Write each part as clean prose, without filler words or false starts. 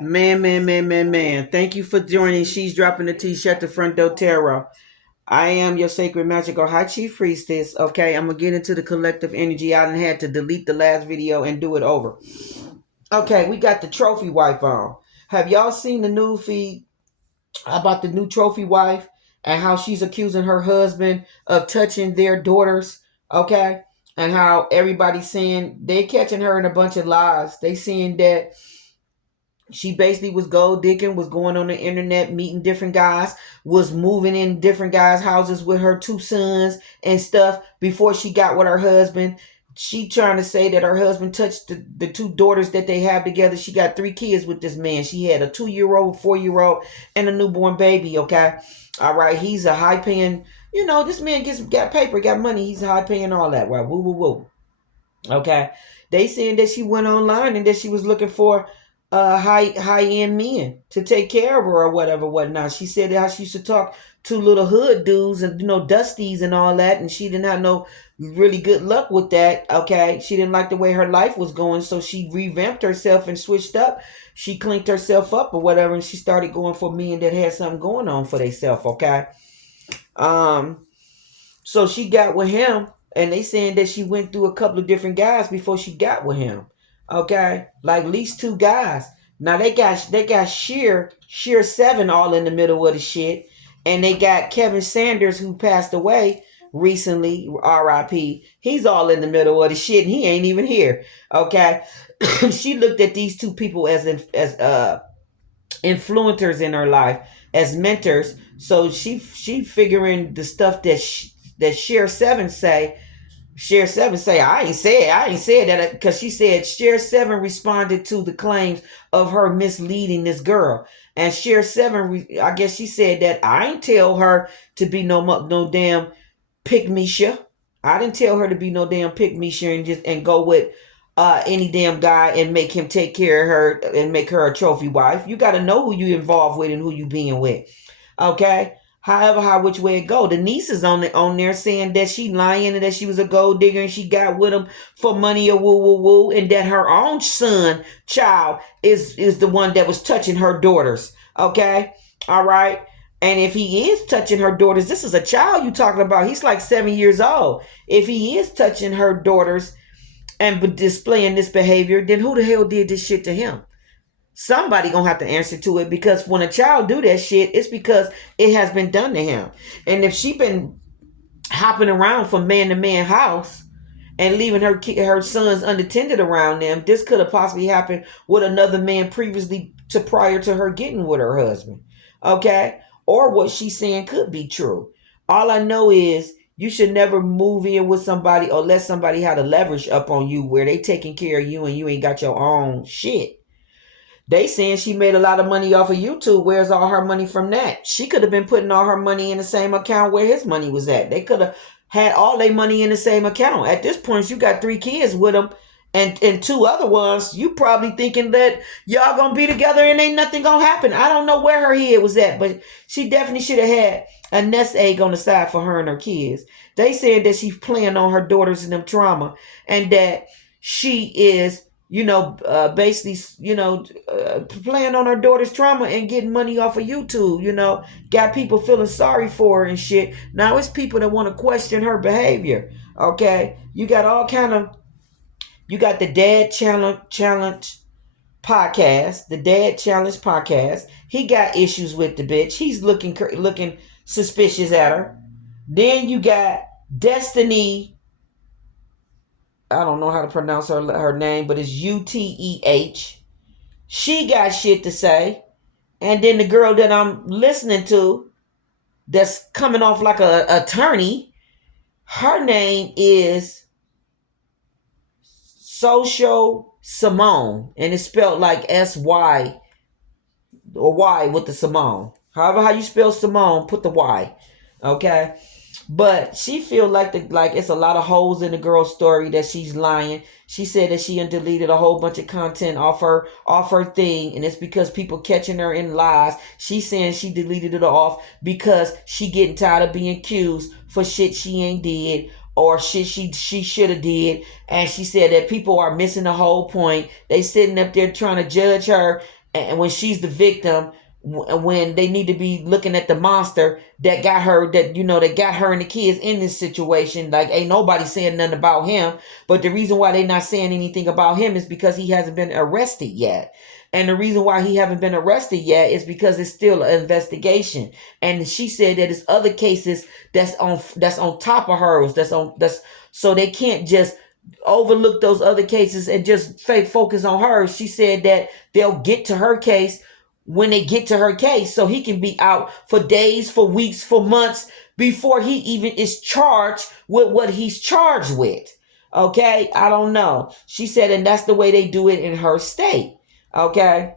Man. Thank you for joining. She's dropping the tea. Shut the front door, tarot. I am your sacred magical high chief priestess. Okay, I'm gonna get into the collective energy. I done had to delete the last video and do it over. Okay, we got the trophy wife on. Have y'all seen the new feed about the new trophy wife and how she's accusing her husband of touching their daughters? Okay, and how everybody's saying they catching her in a bunch of lies. They saying that she basically was gold digging, was going on the internet, meeting different guys, was moving in different guys' houses with her two sons and stuff before she got with her husband. She trying to say that her husband touched the two daughters that they have together. She got three kids with this man. She had a 2-year-old, 4-year-old, and a newborn baby. Okay, all right. He's a high paying. This man got paper, got money. He's high paying, all that. Right? Woo woo woo. Okay, they saying that she went online and that she was looking for high end men to take care of her or whatnot. She said that how she used to talk to little hood dudes and dusties and all that, and she didn't have no really good luck with that. Okay, she didn't like the way her life was going, so she revamped herself and switched up. She cleaned herself up or whatever, and she started going for men that had something going on for themselves. Okay, so she got with him, and they saying that she went through a couple of different guys before she got with him. Okay, like at least two guys. Now they got Sheer Seven all in the middle of the shit, and they got Kevin Sanders who passed away recently, R.I.P. He's all in the middle of the shit, and he ain't even here. Okay, she looked at these two people as influencers in her life, as mentors. So she figuring the stuff that Sheer Seven say. Share Seven say I ain't said that, because she said Share Seven responded to the claims of her misleading this girl, and Share Seven, I guess she said that I ain't tell her to be no damn pick Misha. I didn't tell her to be no damn pick Misha and go with any damn guy and make him take care of her and make her a trophy wife. You got to know who you involved with and who you being with. Okay. However, which way it go, the niece is on there saying that she lying and that she was a gold digger and she got with him for money or woo woo woo, and that her own child is the one that was touching her daughters. Okay, all right. And if he is touching her daughters, this is a child you talking about. He's like 7 years old. If he is touching her daughters and displaying this behavior, then who the hell did this shit to him? Somebody gonna have to answer to it, because when a child do that shit, it's because it has been done to him. And if she been hopping around from man to man house and leaving her sons unattended around them, this could have possibly happened with another man previously prior to her getting with her husband. Okay, or what she's saying could be true. All I know is you should never move in with somebody or let somebody have a leverage up on you where they taking care of you and you ain't got your own shit. They saying she made a lot of money off of YouTube. Where's all her money from that? She could have been putting all her money in the same account where his money was at. They could have had all their money in the same account. At this point, you got 3 kids with them and 2 other ones. You probably thinking that y'all gonna be together and ain't nothing gonna happen. I don't know where her head was at, but she definitely should have had a nest egg on the side for her and her kids. They said that she's playing on her daughters and them trauma, and that she is basically, playing on her daughter's trauma and getting money off of YouTube, got people feeling sorry for her and shit. Now it's people that want to question her behavior. Okay. You got the Dad Challenge podcast, the Dad Challenge podcast. He got issues with the bitch. He's looking suspicious at her. Then you got Destiny, I don't know how to pronounce her name, but it's UTEH. She got shit to say. And then the girl that I'm listening to, that's coming off like a attorney, her name is Social Simone, and it's spelled like SY or Y with the Simone. However, how you spell Simone, put the Y. Okay. But she feel like it's a lot of holes in the girl's story, that she's lying. She said that she deleted a whole bunch of content off her thing, and it's because people catching her in lies. She's saying she deleted it off because she getting tired of being accused for shit she ain't did or shit she should have did. And she said that people are missing the whole point. They sitting up there trying to judge her and when she's the victim, when they need to be looking at the monster that got her, that got her and the kids in this situation. Like, ain't nobody saying nothing about him, but the reason why they not saying anything about him is because he hasn't been arrested yet. And the reason why he haven't been arrested yet is because it's still an investigation. And she said that there's other cases that's on top of hers, that's so they can't just overlook those other cases and just focus on her. She said that they'll get to her case when they get to her case, so he can be out for days, for weeks, for months before he even is charged with what he's charged with. Okay, I don't know. She said, and that's the way they do it in her state. Okay.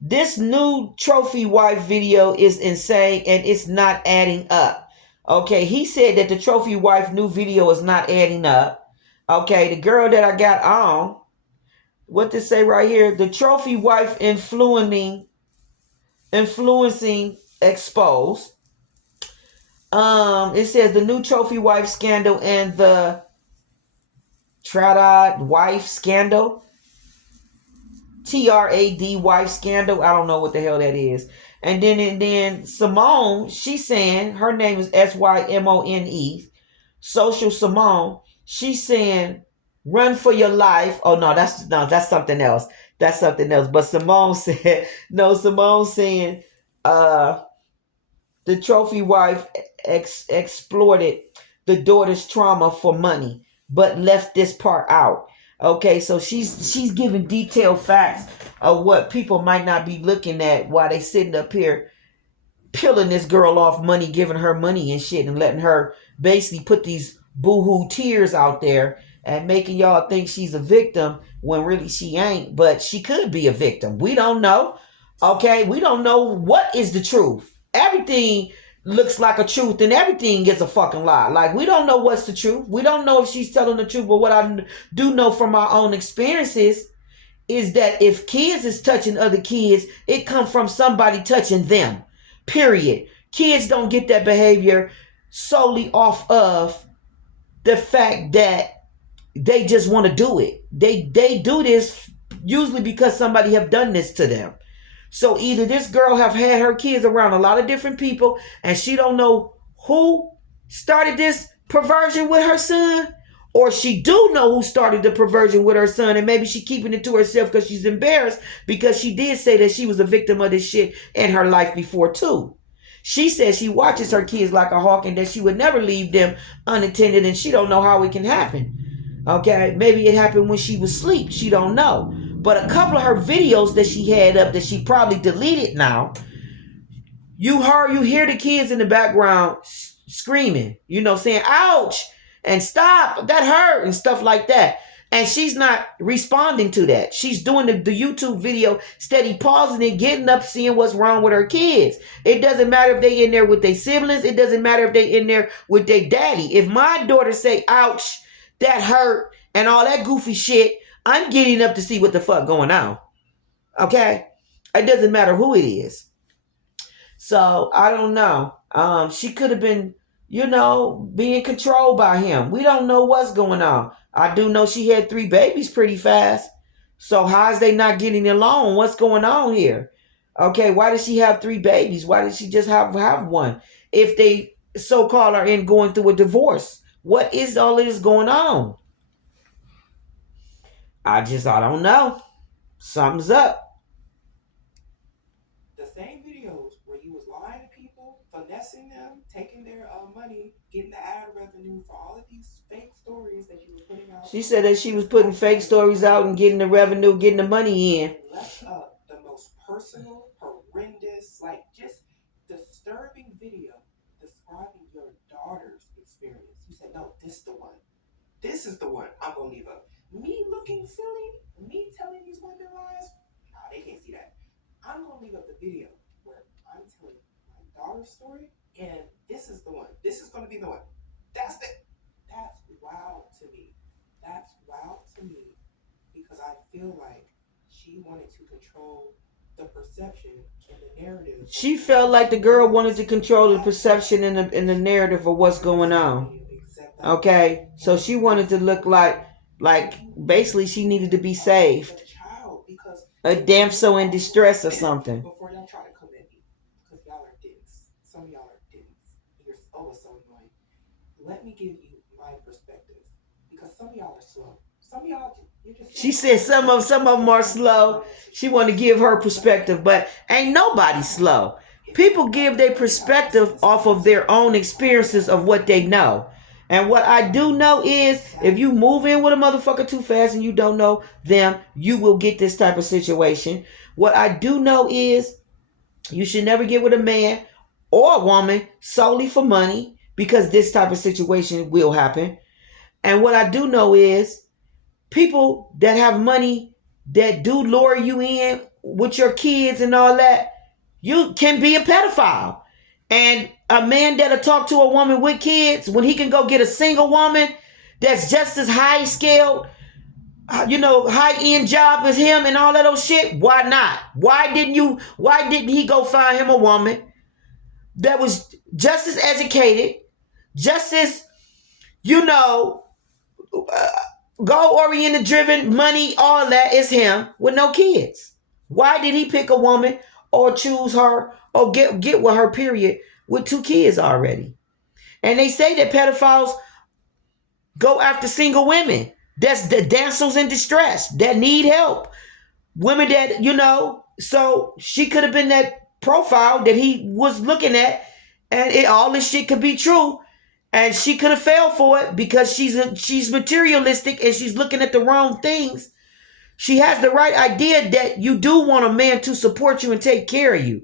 This new trophy wife video is insane and it's not adding up. Okay, he said that the trophy wife new video is not adding up. Okay, the girl that I got on, what to say right here? The trophy wife influencing exposed. It says the new trophy wife scandal and the Trad wife scandal. TRAD wife scandal. I don't know what the hell that is. And then Simone, she's saying her name is SYMONE. Social Simone. She's saying run for your life. Oh no, that's something else. That's something else. But Simone said no. Simone saying the trophy wife exploited the daughter's trauma for money, but left this part out. Okay, so she's giving detailed facts of what people might not be looking at while they sitting up here peeling this girl off money, giving her money and shit, and letting her basically put these boohoo tears out there and making y'all think she's a victim when really she ain't. But she could be a victim. We don't know. Okay, we don't know what is the truth. Everything looks like a truth and everything is a fucking lie. Like, we don't know what's the truth. We don't know if she's telling the truth. But what I do know from my own experiences is that if kids is touching other kids, it comes from somebody touching them. Period. Kids don't get that behavior solely off of the fact that they just want to do it. They do this usually because somebody have done this to them. So either this girl have had her kids around a lot of different people and she don't know who started this perversion with her son, or she do know who started the perversion with her son and maybe she keeping it to herself because she's embarrassed because she did say that she was a victim of this shit in her life before too. She says she watches her kids like a hawk and that she would never leave them unattended and she don't know how it can happen. Okay, maybe it happened when she was asleep. She don't know. But a couple of her videos that she had up that she probably deleted now, you hear the kids in the background screaming, saying, ouch, and stop, that hurt, and stuff like that. And she's not responding to that. She's doing the YouTube video, steady pausing it, getting up, seeing what's wrong with her kids. It doesn't matter if they in there with their siblings. It doesn't matter if they in there with their daddy. If my daughter say, ouch, that hurt, and all that goofy shit, I'm getting up to see what the fuck going on. Okay? It doesn't matter who it is. So, I don't know. She could have been, being controlled by him. We don't know what's going on. I do know she had 3 babies pretty fast. So, how is they not getting along? What's going on here? Okay, why does she have 3 babies? Why did she just have one? If they so-called are going through a divorce. What is all this going on? I don't know. Something's up. The same videos where you was lying to people, finessing them, taking their money, getting the ad revenue for all of these fake stories that you were putting out. She said that she was putting fake stories out and getting the revenue, getting the money in. Left up the most personal, horrendous, like just disturbing video describing your daughter's experience. You said, no, this is the one. This is the one I'm going to leave up. Me looking silly, me telling these women lies, nah, they can't see that. I'm going to leave up the video where I'm telling my daughter's story, and this is the one. This is going to be the one. That's wild to me. That's wild to me because I feel like she wanted to control the perception and the narrative. She felt like the girl wanted to control the perception and the narrative of what's going on. Okay, so she wanted to look like basically she needed to be saved. because A you damsel in all, distress or something. before y'all try to come at me, because y'all are dicks. Some of y'all are dicks. You're always so annoying. Let me give you my perspective, because some of y'all are slow. Some of y'all, you're just She slow. said some of them are Sometimes it's slow. slowness is She want to just give her let me perspective, but ain't nobody okay. slow. If People you give ever their think about just perspective off of listening their to own a experiences of what they person know. And what I do know is if you exactly. move in with a motherfucker too fast and you don't know them, you will get this type of situation. What I do know is you should never get with a man or a woman solely for money because this type of situation will happen. And what I do know is people that have money that do lure you in with your kids and all that, you can be a pedophile. And a man that'll talk to a woman with kids when he can go get a single woman that's just as high scaled, high end job as him and all that old shit, why not? Why didn't he go find him a woman that was just as educated, just as, you know, uh, goal oriented, driven, money, all that is him with no kids. Why did he pick a woman or choose her or get with her, period, with two kids already? And they say that pedophiles go after single women. That's the damsels in distress that need help. Women that, so she could have been that profile that he was looking at, and all this shit could be true. And she could have failed for it because she's materialistic and she's looking at the wrong things. She has the right idea that you do want a man to support you and take care of you.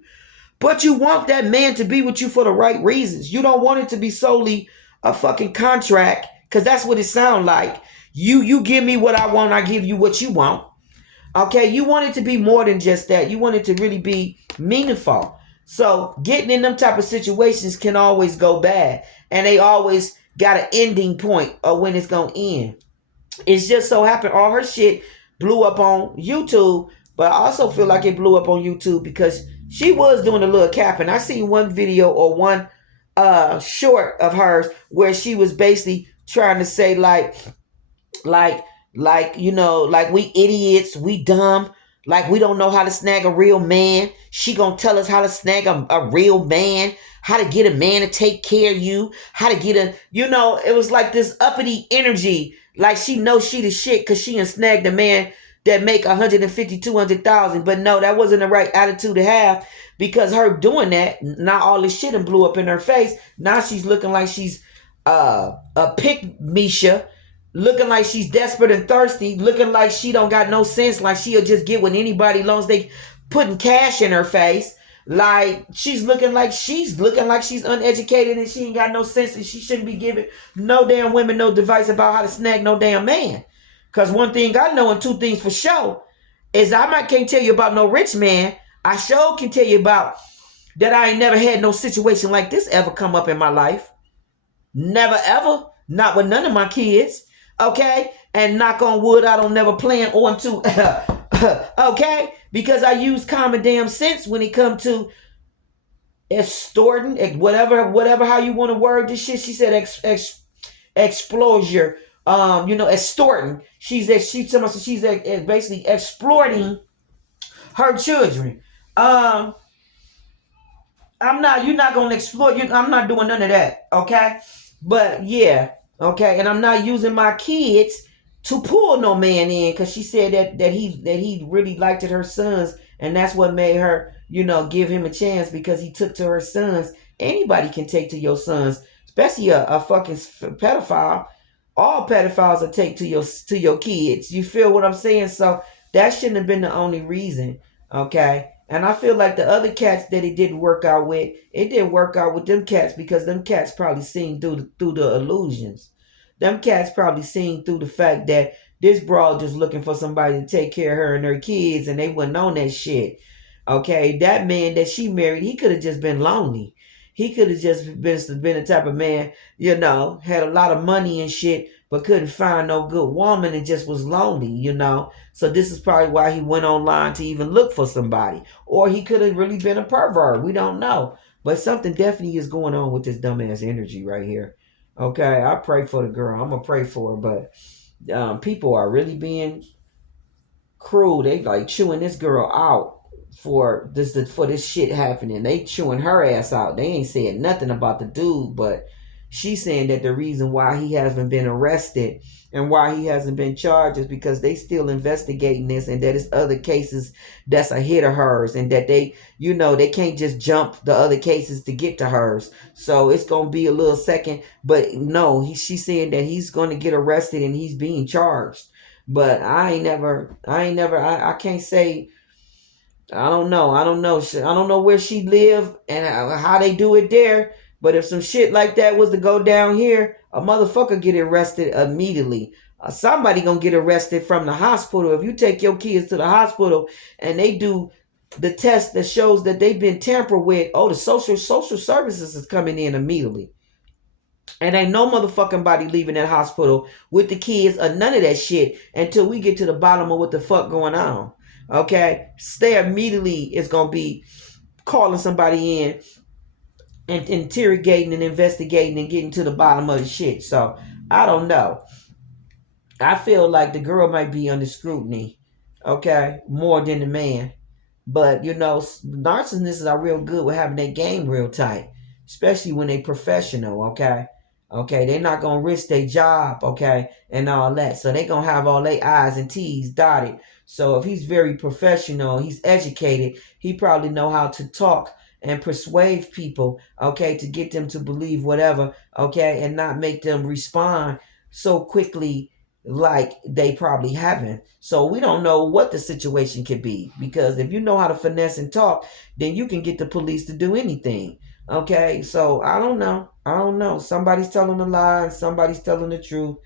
But you want that man to be with you for the right reasons. You don't want it to be solely a fucking contract, because that's what it sounds like. You give me what I want, I give you what you want. Okay, you want it to be more than just that. You want it to really be meaningful. So getting in them type of situations can always go bad. And they always got an ending point of when it's gonna end. It's just so happened all her shit blew up on YouTube, but I also feel like it blew up on YouTube because she was doing a little capping. I seen one video or one short of hers where she was basically trying to say like like we idiots, we dumb, like we don't know how to snag a real man. She gonna tell us how to snag a real man, how to get a man to take care of you, how to get it was like this uppity energy, like she knows she the shit because she done snagged a man that make 150 200,000. But no, that wasn't the right attitude to have, because her doing that, now all this shit and blew up in her face. Now she's looking like she's a pick Misha, looking like she's desperate and thirsty, looking like she don't got no sense, like she'll just get with anybody as long as they putting cash in her face. Like she's uneducated and she ain't got no sense, and she shouldn't be giving no damn women no advice about how to snag no damn man. Cause one thing I know and two things for sure is I might can't tell you about no rich man. I sure can tell you about that I ain't never had no situation like this ever come up in my life. Never ever. Not with none of my kids. Okay? And knock on wood, I don't never plan on to. Okay? Because I use common damn sense when it comes to extorting, whatever how you want to word this shit. She said exposure. Extorting. She's basically exploiting her children. Um, you're not gonna exploit you. I'm not doing none of that. Okay. But yeah. Okay. And I'm not using my kids to pull no man in, because she said that he really liked it, her sons, and that's what made her, give him a chance, because he took to her sons. Anybody can take to your sons, especially a fucking pedophile. All pedophiles will take to your kids. You feel what I'm saying? So that shouldn't have been the only reason. Okay. And I feel like the other cats that it didn't work out with, it didn't work out with them cats because them cats probably seen through the illusions. Them cats probably seen through the fact that this broad just looking for somebody to take care of her and her kids, and they wasn't on that shit. Okay, that man that she married, he could have just been lonely. He could have just been the type of man, had a lot of money and shit, but couldn't find no good woman and just was lonely. So this is probably why he went online to even look for somebody. Or he could have really been a pervert. We don't know. But something definitely is going on with this dumbass energy right here. Okay, I pray for the girl. I'm gonna pray for her, but people are really being crew, they like chewing this girl out for this shit happening. They chewing her ass out. They ain't saying nothing about the dude, but she's saying that the reason why he hasn't been arrested and why he hasn't been charged is because they still investigating this, and that it's other cases that's a hit of hers, and that they can't just jump the other cases to get to hers. So it's gonna be a little second, but no, she's saying that he's gonna get arrested and he's being charged. But I can't say. I don't know. I don't know. I don't know where she live and how they do it there. But if some shit like that was to go down here, a motherfucker get arrested immediately. Somebody gonna get arrested from the hospital. If you take your kids to the hospital and they do the test that shows that they've been tampered with, oh, the social services is coming in immediately. And ain't no motherfucking body leaving that hospital with the kids or none of that shit until we get to the bottom of what the fuck going on. Okay? Stay immediately is going to be calling somebody in and interrogating and investigating and getting to the bottom of the shit. So, I don't know. I feel like the girl might be under scrutiny. Okay? More than the man. But narcissists are real good with having their game real tight, especially when they professional. Okay, they're not gonna risk their job. Okay, and all that, so they gonna have all their I's and T's dotted. So if he's very professional, he's educated, he probably know how to talk and persuade people. Okay, to get them to believe whatever. Okay, and not make them respond so quickly like they probably haven't. So we don't know what the situation could be, because if you know how to finesse and talk, then you can get the police to do anything. Okay, so I don't know. I don't know. Somebody's telling a lie and somebody's telling the truth.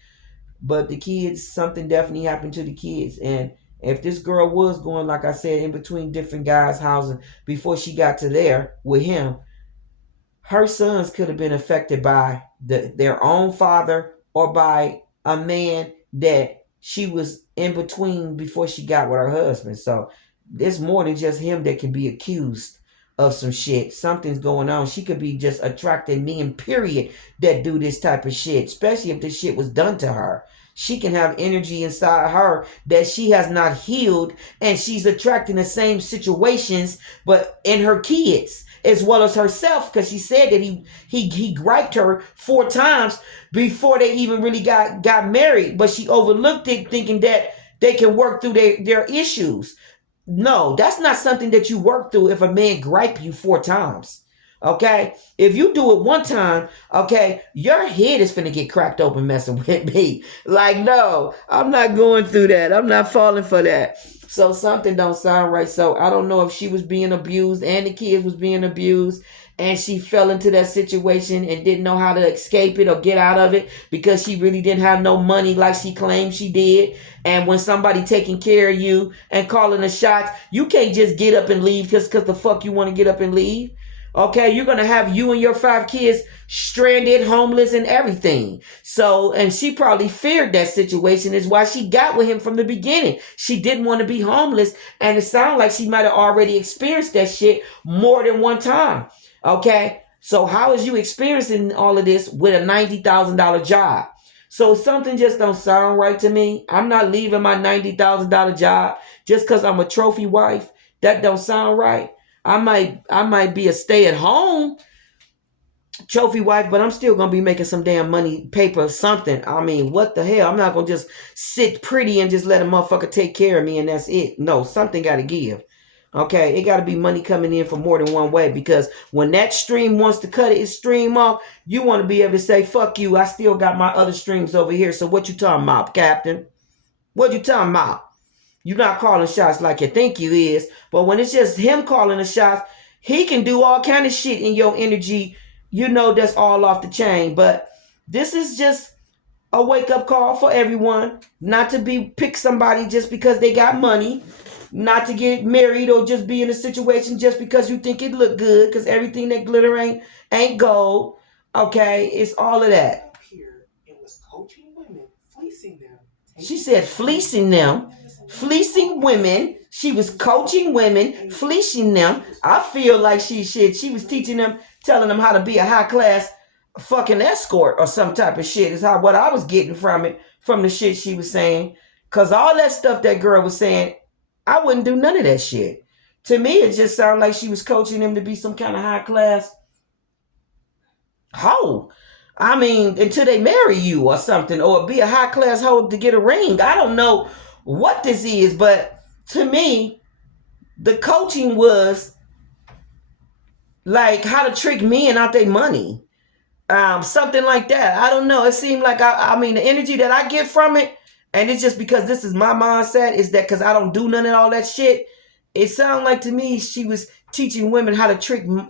But the kids, something definitely happened to the kids. And if this girl was going, like I said, in between different guys' houses before she got to there with him, her sons could have been affected by their own father or by a man that she was in between before she got with her husband. So there's more than just him that can be accused of some shit. Something's going on. She could be just attracting men, period, that do this type of shit, especially if this shit was done to her. She can have energy inside her that she has not healed, and she's attracting the same situations, but in her kids as well as herself, because she said that he griped her 4 times before they even really got married, but she overlooked it, thinking that they can work through their issues. No, that's not something that you work through if a man gripe you 4 times. Okay, if you do it 1 time, okay, your head is finna get cracked open messing with me. Like, no, I'm not going through that. I'm not falling for that. So something don't sound right. So I don't know if she was being abused and the kids was being abused, and she fell into that situation and didn't know how to escape it or get out of it because she really didn't have no money like she claimed she did. And when somebody taking care of you and calling the shots, you can't just get up and leave because the fuck you want to get up and leave. Okay, you're going to have you and your 5 kids stranded, homeless, and everything. So, and she probably feared that situation, is why she got with him from the beginning. She didn't want to be homeless, and it sounded like she might have already experienced that shit more than 1 time. Okay, so how is you experiencing all of this with a $90,000 job? So something just don't sound right to me. I'm not leaving my $90,000 job just because I'm a trophy wife. That don't sound right. I might be a stay-at-home trophy wife, but I'm still gonna be making some damn money, paper, something. I mean, what the hell? I'm not gonna just sit pretty and just let a motherfucker take care of me and that's it. No, something gotta give. Okay, it gotta be money coming in from more than one way, because when that stream wants to cut its stream off, you want to be able to say, fuck you, I still got my other streams over here. So what you talking about, Captain? What you talking about? You're not calling shots like you think you is. But when it's just him calling the shots, he can do all kind of shit in your energy. That's all off the chain. But this is just a wake-up call for everyone. Not to pick somebody just because they got money. Not to get married or just be in a situation just because you think it look good. Because everything that glitter ain't gold. Okay? It's all of that. Here, it was coaching women, fleecing them. She said fleecing them. Fleecing women. She was coaching women, fleecing them. I feel like she was teaching them, telling them how to be a high class fucking escort or some type of shit. Is what I was getting from it, from the shit she was saying. Cause all that stuff that girl was saying I wouldn't do none of that shit. To me, it just sounded like she was coaching him to be some kind of high class hoe. I mean, until they marry you or something, or be a high class hoe to get a ring. I don't know what this is, but to me, the coaching was like how to trick men out their money. Something like that. I don't know. It seemed like I mean, the energy that I get from it, and it's just because this is my mindset, is that because I don't do none of all that shit. It sounded like to me she was teaching women how to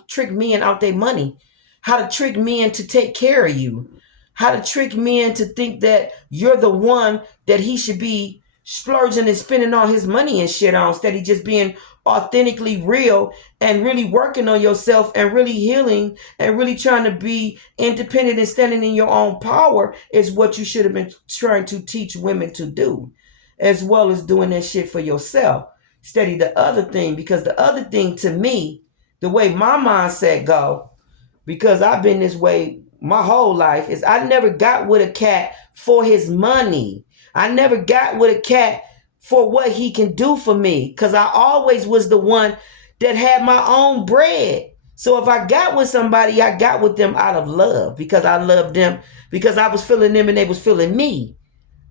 trick men out their money, how to trick men to take care of you, how to trick men to think that you're the one that he should be splurging and spending all his money and shit on, instead of just being authentically real and really working on yourself and really healing and really trying to be independent and standing in your own power is what you should have been trying to teach women to do, as well as doing that shit for yourself. Study the other thing, because the other thing to me, the way my mindset go, because I've been this way my whole life, is I never got with a cat for his money. I never got with a cat for what he can do for me, because I always was the one that had my own bread. So if I got with somebody, I got with them out of love, because I loved them, because I was feeling them and they was feeling me.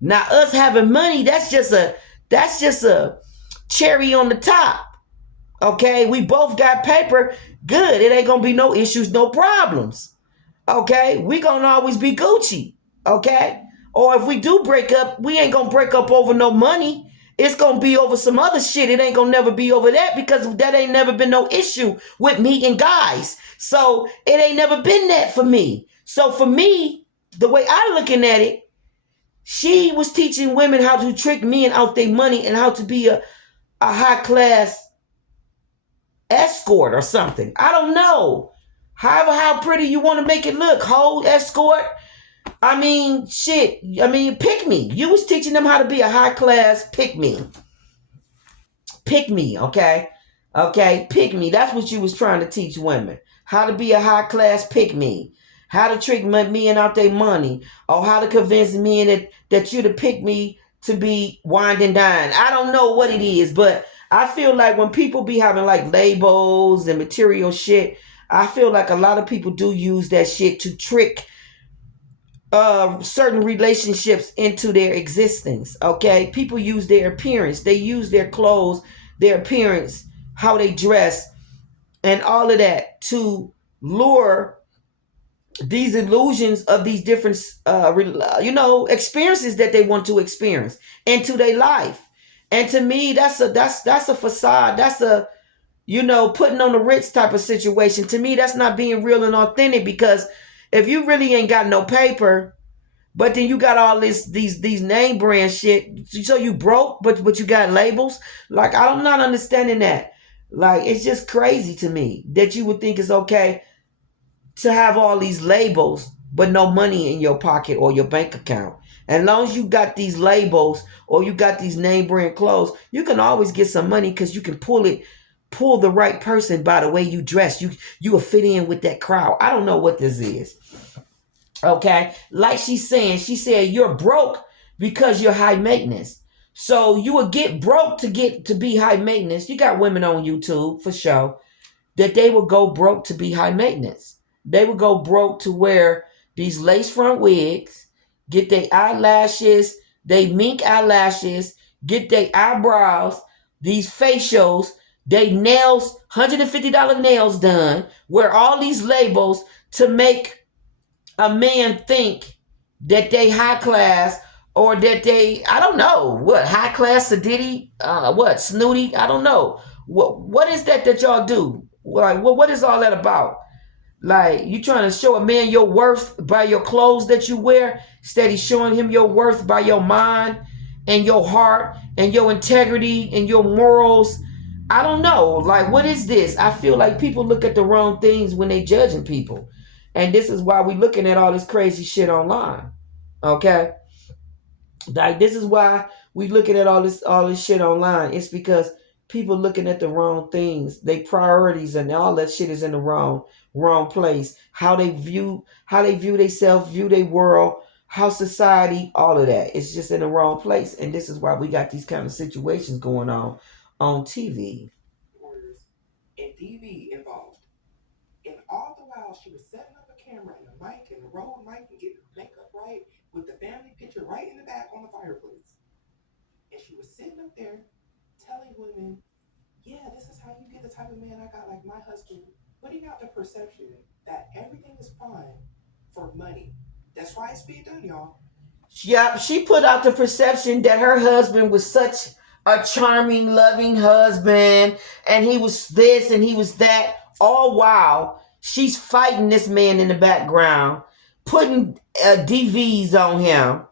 Now us having money, that's just a cherry on the top. Okay, we both got paper. Good. It ain't gonna be no issues, no problems. Okay, we gonna always be Gucci. Okay, or if we do break up, we ain't gonna break up over no money. It's gonna be over some other shit. It ain't gonna never be over that, because that ain't never been no issue with me and guys. So it ain't never been that for me. So for me, the way I looking at it, she was teaching women how to trick men out their money and how to be a high class escort or something. I don't know. However, how pretty you want to make it look, hold escort. I mean, shit. I mean, pick me. You was teaching them how to be a high class pick me. Pick me, okay? Okay, pick me. That's what you was trying to teach women. How to be a high class pick me. How to trick men out their money. Or how to convince men that you to pick me to be wined and dine. I don't know what it is, but I feel like when people be having like labels and material shit, I feel like a lot of people do use that shit to trick certain relationships into their existence. Okay, people use their appearance, they use their clothes, their appearance, how they dress, and all of that to lure these illusions of these different experiences that they want to experience into their life. And to me, that's a facade. That's a, putting on the Ritz type of situation. To me, that's not being real and authentic, because if you really ain't got no paper, but then you got all these name brand shit, so you broke, but you got labels. Like, I'm not understanding that. Like, it's just crazy to me that you would think it's okay to have all these labels but no money in your pocket or your bank account. And as long as you got these labels or you got these name brand clothes, you can always get some money, because you can pull the right person by the way you dress. You will fit in with that crowd. I don't know what this is. Okay, like she said you're broke because you're high maintenance. So you would get broke to be high maintenance. You got women on YouTube for sure that they would go broke to be high maintenance. They would go broke to wear these lace front wigs, get their eyelashes, they mink eyelashes, get their eyebrows, these facials, they nails, $150 nails done, wear all these labels to make a man think that they high class, or that they, I don't know what, high class sedity, what snooty, I don't know what is that y'all do. Like, what is all that about? Like, you trying to show a man your worth by your clothes that you wear, instead of showing him your worth by your mind and your heart and your integrity and your morals. I don't know. Like, what is this? I feel like people look at the wrong things when they judging people. And this is why we looking at all this crazy shit online. Okay? Like, this is why we looking at all this shit online. It's because people looking at the wrong things. They priorities and all that shit is in the wrong place. How they view themselves, view their world, how society, all of that. It's just in the wrong place. And this is why we got these kind of situations going on on TV. Orders and DV involved. And all the while, she was setting up a camera and a mic and a Rode mic and getting her makeup right with the family picture right in the back on the fireplace. And she was sitting up there telling women, yeah, this is how you get the type of man I got, like my husband, putting out the perception that everything is fine for money. That's why it's being done, y'all. Yep, she put out the perception that her husband was such a charming, loving husband, and he was this and he was that. All while she's fighting this man in the background, putting DVs on him.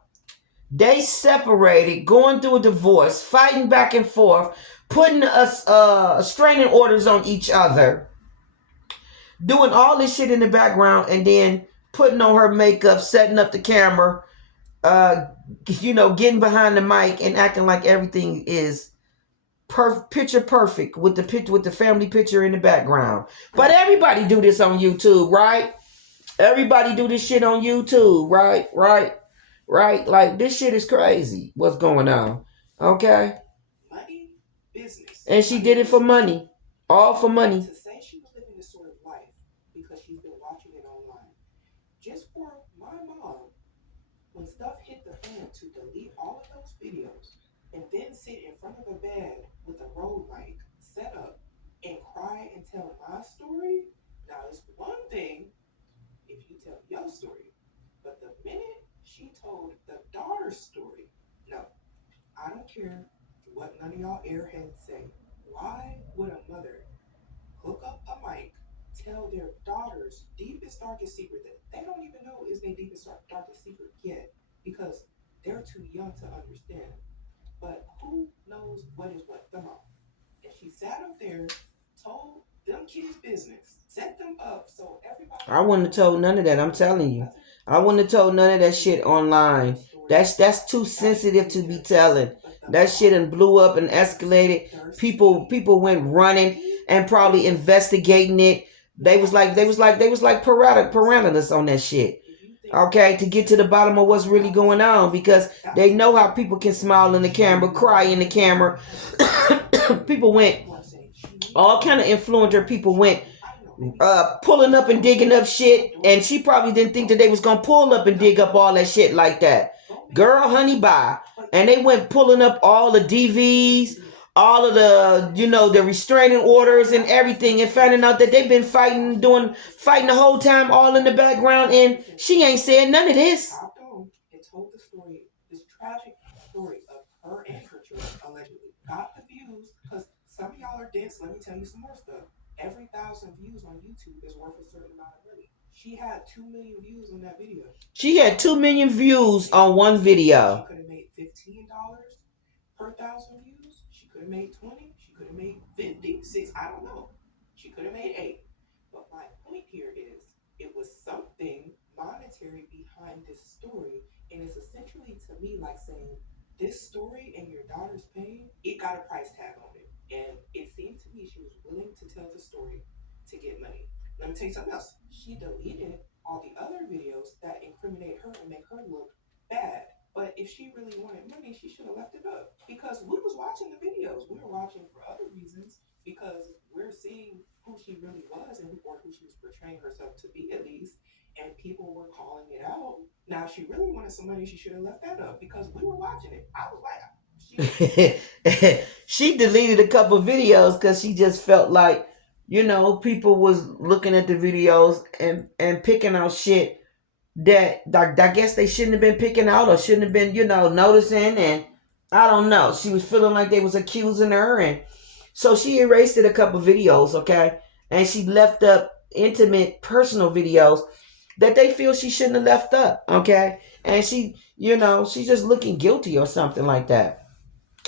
They separated, going through a divorce, fighting back and forth, putting us restraining orders on each other, doing all this shit in the background, and then putting on her makeup, setting up the camera, uh, getting behind the mic and acting like everything is picture perfect with the family picture in the background. But everybody do this on YouTube, right? Everybody do this shit on YouTube, right? Right? Like, this shit is crazy. What's going on? Okay? Money, business. And she did it for money. All for money. To say she was living this sort of life because she's been watching it online. Just for my mom, when stuff hit the fan, to delete all of those videos and then sit in front of a bed with a Rode mic set up and cry and tell my story. Now, it's one thing if you tell your story, but the minute she told the daughter's story, no, I don't care what none of y'all airheads say. Why would a mother hook up a mic, tell their daughter's deepest, darkest secret that they don't even know is their deepest, darkest secret yet because they're too young to understand? But who knows what is what? The mom. And she sat up there, told them kids business, set them up so everybody. I wouldn't have told none of that. I'm telling you, I wouldn't have told none of that shit online. That's too sensitive to be telling. That shit and blew up and escalated. People went running and probably investigating it. They was like piranhas on that shit. Okay, to get to the bottom of what's really going on, because they know how people can smile in the camera, cry in the camera. People went, all kind of influencer people went pulling up and digging up shit, and she probably didn't think that they was gonna pull up and dig up all that shit like that. Girl, honey, bye. And they went pulling up all the DVs, all of the, the restraining orders and everything, and finding out that they've been fighting the whole time, all in the background, and she ain't said none of this. And told the story, this tragic story of her and her children allegedly got the views, because some of y'all are dense. Let me tell you some more stuff. Every 1,000 views on YouTube is worth a certain amount of money. She had 2 million views on that video. She had 2 million views on one video. She could have made $15 per 1,000 views. She could have made 20. She could have made 50, 6. I don't know. She could have made 8. But my point here is, it was something monetary behind this story, and it's essentially to me like saying, this story and your daughter's pain, it got a price tag on it. And it seemed to me she was willing to tell the story to get money. Let me tell you something else. She deleted all the other videos that incriminate her and make her look bad. But if she really wanted money, she should have left it up. Because we was watching the videos. We were watching for other reasons, because we're seeing who she really was, or who she was portraying herself to be, at least. And people were calling it out. Now, if she really wanted some money, she should have left that up, because we were watching it. I was like, she deleted a couple of videos because she just felt like, people was looking at the videos and picking out shit that I guess they shouldn't have been picking out, or shouldn't have been, noticing. And I don't know. She was feeling like they was accusing her, and so she erased it a couple of videos, okay? And she left up intimate, personal videos that they feel she shouldn't have left up, okay? And she, she's just looking guilty or something like that.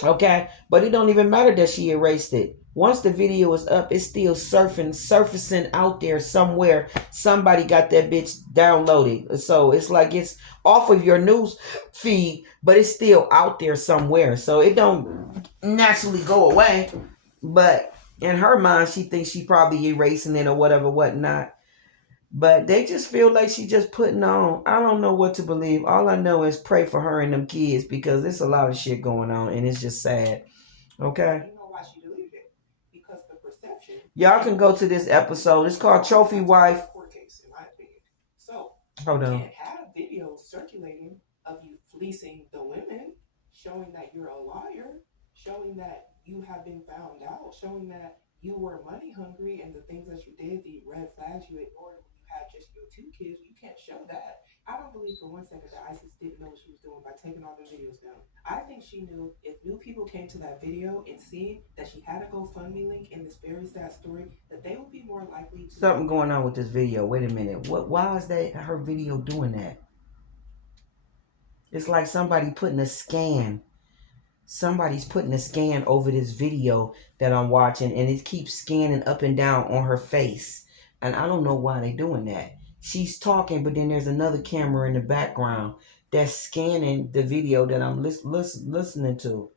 Okay, but it don't even matter that she erased it. Once the video is up, it's still surfacing out there somewhere. Somebody got that bitch downloaded. So it's like it's off of your news feed, but it's still out there somewhere. So it don't naturally go away. But in her mind, she thinks she probably erasing it or whatever, whatnot. But they just feel like she just putting on. I don't know what to believe. All I know is pray for her and them kids, because there's a lot of shit going on and it's just sad. Okay? You know why she deleted Y'all can go to this episode. It's called Trophy Wife. Court case, in my opinion. So Hold you on. can't have videos circulating of you fleecing the women, showing that you're a liar, showing that you have been found out, showing that you were money hungry and the things that you did, the red flags you ignored when you had just your two kids. You can't show that. I don't believe for one second that ISIS didn't know what she was doing by taking all the videos down. I think she knew if new people came to that video and see that she had a GoFundMe link in this very sad story, that they would be more likely to. Something going on with this video. Wait a minute. What? Why is that her video doing that? It's like somebody putting a scan. Somebody's putting a scan over this video that I'm watching, and it keeps scanning up and down on her face. And I don't know why they're doing that. She's talking, but then there's another camera in the background that's scanning the video that I'm listening to.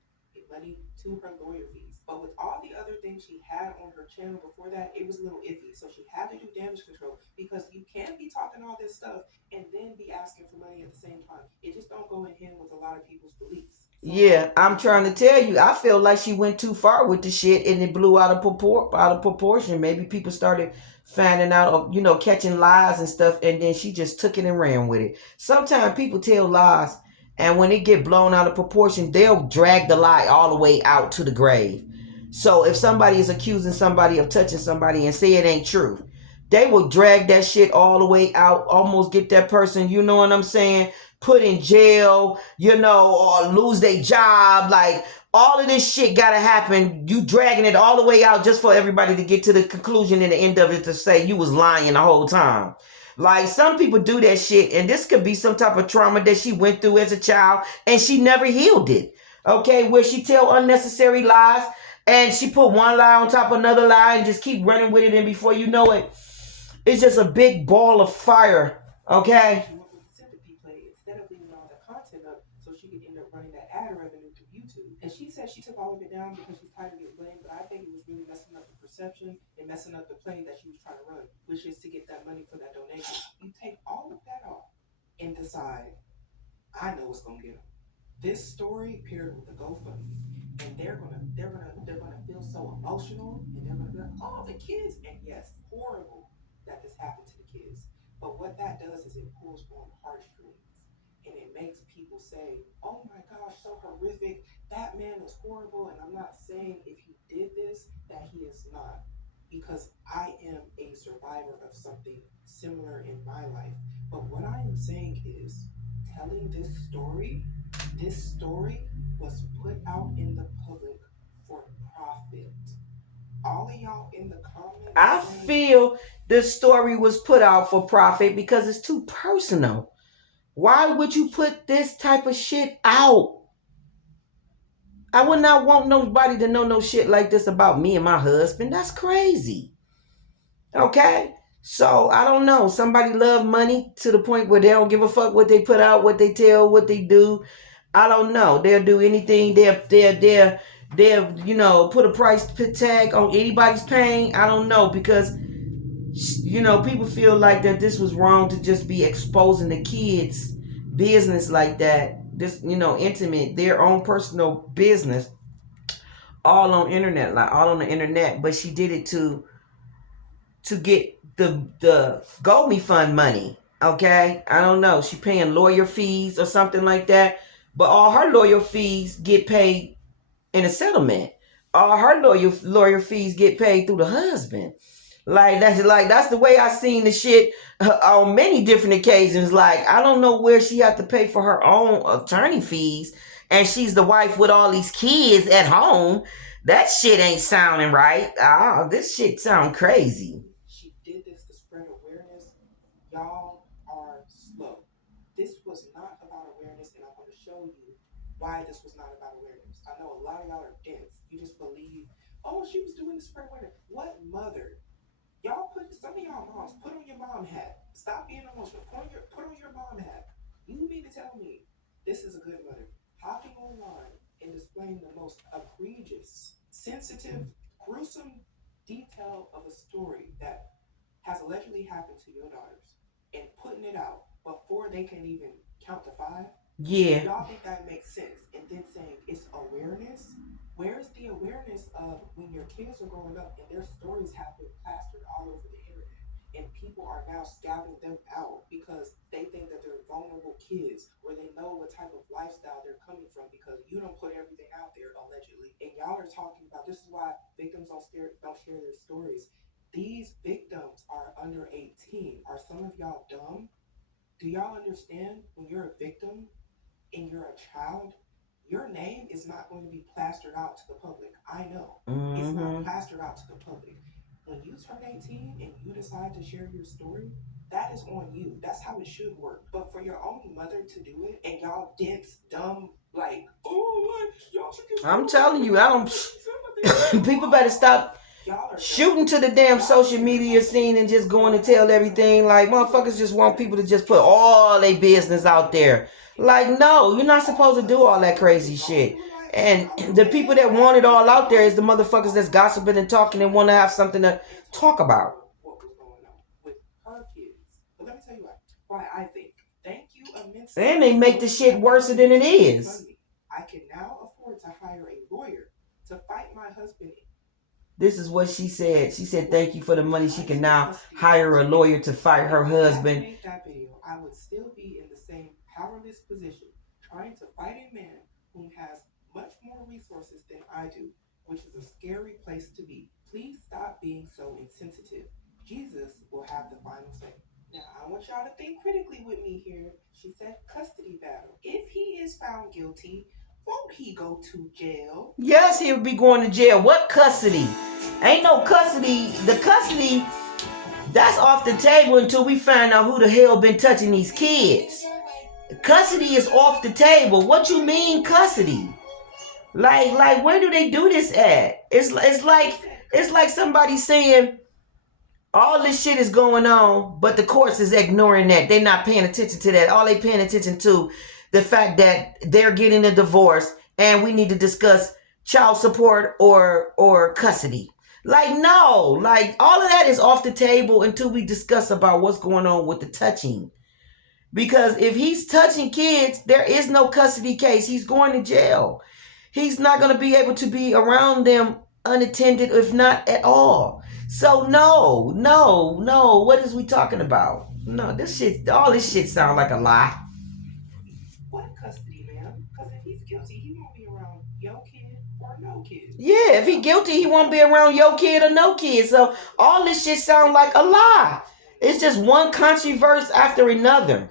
Money to her lawyer fees. But with all the other things she had on her channel before that, it was a little iffy. So she had to do damage control because you can't be talking all this stuff and then be asking for money at the same time. It just don't go in hand with a lot of people's beliefs. Yeah, I'm trying to tell you. I feel like she went too far with the shit, and it blew out of proportion. Maybe people started finding out, catching lies and stuff, and then she just took it and ran with it. Sometimes people tell lies, and when it get blown out of proportion, they'll drag the lie all the way out to the grave. So if somebody is accusing somebody of touching somebody and say it ain't true, they will drag that shit all the way out, almost get that person, you know what I'm saying, put in jail, or lose their job. Like, all of this shit gotta happen. You dragging it all the way out just for everybody to get to the conclusion and the end of it to say you was lying the whole time. Like, some people do that shit, and this could be some type of trauma that she went through as a child, and she never healed it. Okay, where she tell unnecessary lies, and she put one lie on top of another lie and just keep running with it, and before you know it, it's just a big ball of fire. Okay? She went with the sympathy play instead of leaving all the content up so she could end up running that ad revenue through YouTube. And she said she took all of it down because she's tired of getting blamed, but I think it was really messing up the perception and messing up the play that she was trying to run, which is to get that money for that donation. You take all of that off and decide, I know what's gonna get them. This story paired with the GoFundMe, and they're gonna feel so emotional, and they're gonna be like, oh, the kids, and yes, horrible that this happened to the kids. But what that does is it pulls on heartstrings, and it makes people say, oh my gosh, so horrific. That man is horrible, and I'm not saying if he did this that he is not, because I am a survivor of something similar in my life. But what I am saying is, telling this story was put out in the public for profit. All of y'all in the comments, I feel this story was put out for profit because it's too personal. Why would you put this type of shit out? I would not want nobody to know no shit like this about me and my husband. That's crazy. Okay? So, I don't know. Somebody love money to the point where they don't give a fuck what they put out, what they tell, what they do. I don't know. They'll do anything. They'll put a price tag on anybody's pain. I don't know, because people feel like that this was wrong to just be exposing the kids' business like that. This, intimate, their own personal business, all on internet, like all on the internet. But she did it to get the GoMe Fund money. Okay, I don't know. She paying lawyer fees or something like that. But all her lawyer fees get paid in a settlement. All her lawyer fees get paid through the husband. That's the way I seen the shit on many different occasions. Like, I don't know where she had to pay for her own attorney fees, and she's the wife with all these kids at home. That shit ain't sounding right. This shit sound crazy. she did this to spread awareness. Y'all are slow. This was not about awareness, and I'm going to show you why this was not about awareness. I know a lot of y'all are dense. You just believe, oh, she was doing this to spread awareness. What mother? Y'all put some of y'all moms put on your mom hat. Stop being emotional. Put on your mom hat. You mean to tell me this is a good mother hopping online and displaying the most egregious, sensitive, gruesome detail of a story that has allegedly happened to your daughters and putting it out before they can even count to five? Yeah. Y'all think that makes sense? And then saying it's awareness? Where's the awareness of when your kids are growing up and their stories have been plastered all over the internet? And people are now scouting them out because they think that they're vulnerable kids or they know what type of lifestyle they're coming from because you don't put everything out there allegedly. And y'all are talking about this is why victims don't share their stories. These victims are under 18. Are some of y'all dumb? Do y'all understand when you're a victim and you're a child, your name is not going to be plastered out to the public. I know. It's not plastered out to the public. When you turn 18 and you decide to share your story, that is on you. That's how it should work. But for your own mother to do it and y'all dense, dumb, like, oh, like, y'all should get. I'm telling you, I don't. People better stop shooting to the damn social media scene and just going to tell everything. Like, motherfuckers just want people to just put all their business out there. Like, no, you're not supposed to do all that crazy shit. And the people that want it all out there is the motherfuckers that's gossiping and talking and want to have something to talk about. What was going on with her kids. But let me tell you why I think. Thank you immensely. And they make the shit worse than it is. I can now afford to hire a lawyer to fight my husband. This is what she said. She said, thank you for the money. She can now hire a lawyer to fight her husband. If I made that video, I would still be in the same powerless position, trying to fight a man who has much more resources than I do, which is a scary place to be. Please stop being so insensitive. Jesus will have the final say. Now, I want y'all to think critically with me here. She said custody battle. If he is found guilty, won't he go to jail? Yes, he'll be going to jail. What custody? Ain't no custody. The custody, that's off the table until we find out who the hell been touching these kids. Custody is off the table. What you mean custody? Like where do they do this at? It's like somebody saying all this shit is going on, but the courts is ignoring that. They're not paying attention to that. All they paying attention to the fact that they're getting a divorce and we need to discuss child support or custody. Like, no, like all of that is off the table until we discuss about what's going on with the touching. Because if he's touching kids, there is no custody case. He's going to jail. He's not going to be able to be around them unattended, if not at all. So no. What is we talking about? No, all this shit sound like a lie. What custody, ma'am? Because if he's guilty, he won't be around your kid or no kid. Yeah, if he guilty, he won't be around your kid or no kid. So all this shit sound like a lie. It's just one controversy after another.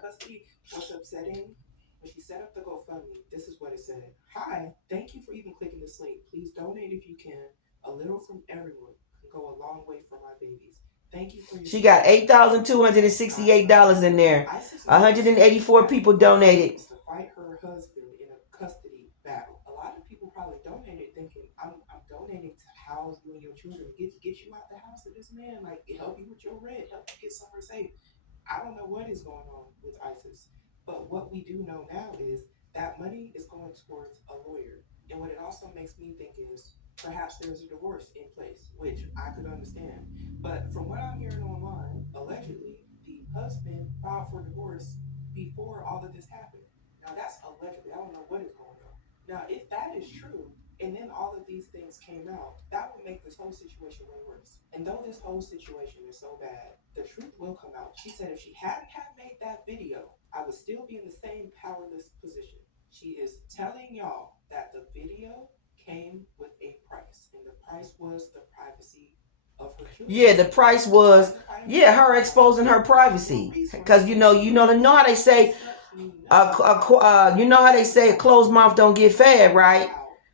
What's upsetting, when she set up the GoFundMe, this is what it said. Hi, thank you for even clicking this link. Please donate if you can. A little from everyone can go a long way for my babies. Thank you for your. She got $8,268 in there. 184 people donated. To fight her husband in a custody battle. A lot of people probably donated thinking, I'm donating to house you and your children, get you out the house of this man, like help you with your rent, help you get somewhere safe. I don't know what is going on with ISIS, but what we do know now is that money is going towards a lawyer. And what it also makes me think is perhaps there's a divorce in place, which I could understand. But from what I'm hearing online, allegedly, the husband filed for divorce before all of this happened. Now, that's allegedly. I don't know what is going on. Now, if that is true, and then all of these things came out, that would make this whole situation way worse. And though this whole situation is so bad, the truth will come out. She said if she hadn't have made that video, I would still be in the same powerless position. She is telling y'all that the video came with a price, and the price was the privacy of her children. Yeah, the price was her exposing her privacy. Because you know how they say you know how they say a closed mouth don't get fed, right?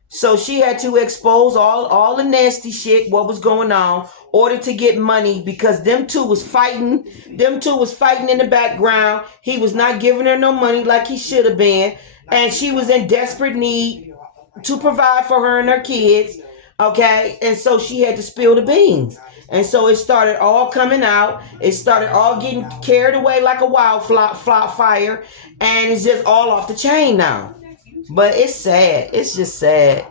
So she had to expose all the nasty shit, what was going on, order to get money because them two was fighting. Them two was fighting in the background. He was not giving her no money like he should have been. And she was in desperate need to provide for her and her kids. Okay? And so she had to spill the beans. And so it started all coming out. It started all getting carried away like a wildfire. And it's just all off the chain now. But it's sad. It's just sad.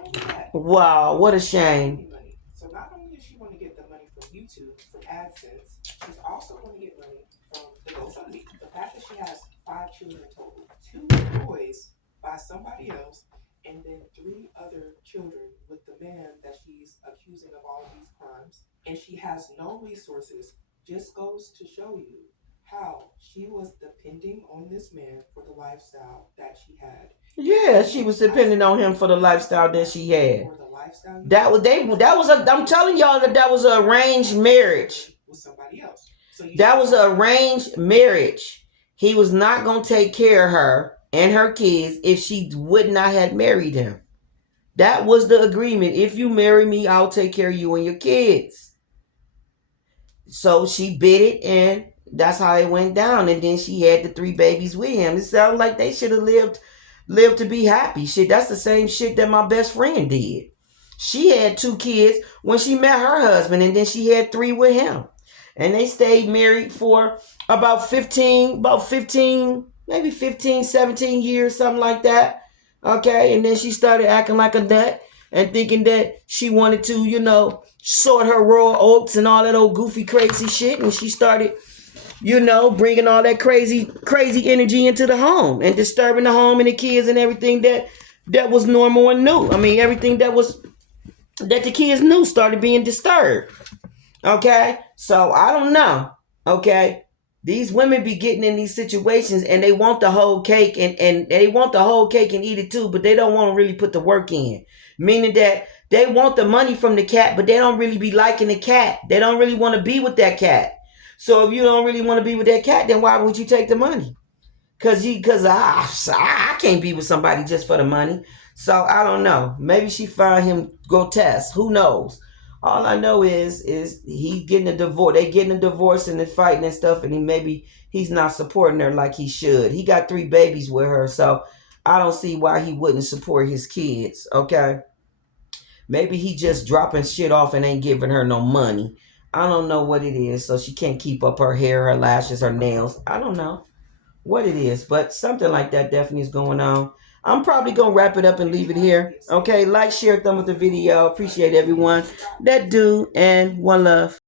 Wow, what a shame. So not only does she want to get the money from YouTube, from AdSense, she's also going to get money from the GoFundMe. The fact that she has 5 children total, 2 boys by somebody else, and then 3 other children with the man that she's accusing of all these crimes, and she has no resources. Just goes to show you how she was depending on this man for the lifestyle that she had. Yeah, she was depending on him for the lifestyle that she had. For the lifestyle That was they. That was a. I'm telling y'all that was an arranged marriage. with somebody else. So that was an arranged marriage. He was not gonna take care of her and her kids if she would not have married him. That was the agreement. If you marry me, I'll take care of you and your kids. So she bid it, and that's how it went down. And then she had the 3 babies with him. It sounded like they should have lived to be happy. Shit, that's the same shit that my best friend did. She had 2 kids when she met her husband, and then she had 3 with him. And they stayed married for about 15, maybe 15, 17 years, something like that. Okay, and then she started acting like a nut and thinking that she wanted to, sort her raw oats and all that old goofy crazy shit. And she started, bringing all that crazy energy into the home and disturbing the home and the kids and everything that was normal and new. I mean, everything that the kids knew started being disturbed. Okay, so I don't know. Okay, these women be getting in these situations and they want the whole cake and they want the whole cake and eat it too, but they don't want to really put the work in. Meaning that they want the money from the cat, but they don't really be liking the cat. They don't really want to be with that cat. So if you don't really want to be with that cat, then why would you take the money? Cause I can't be with somebody just for the money. So I don't know. Maybe she find him grotesque. Who knows? All I know is he getting a divorce. They getting a divorce and they're fighting and stuff, and maybe he's not supporting her like he should. He got 3 babies with her, so I don't see why he wouldn't support his kids. Okay, maybe he just dropping shit off and ain't giving her no money. I don't know what it is, so she can't keep up her hair, her lashes, her nails. I don't know what it is, but something like that definitely is going on. I'm probably gonna wrap it up and leave it here. Okay, like, share, thumb with the video. Appreciate everyone that do, and one love.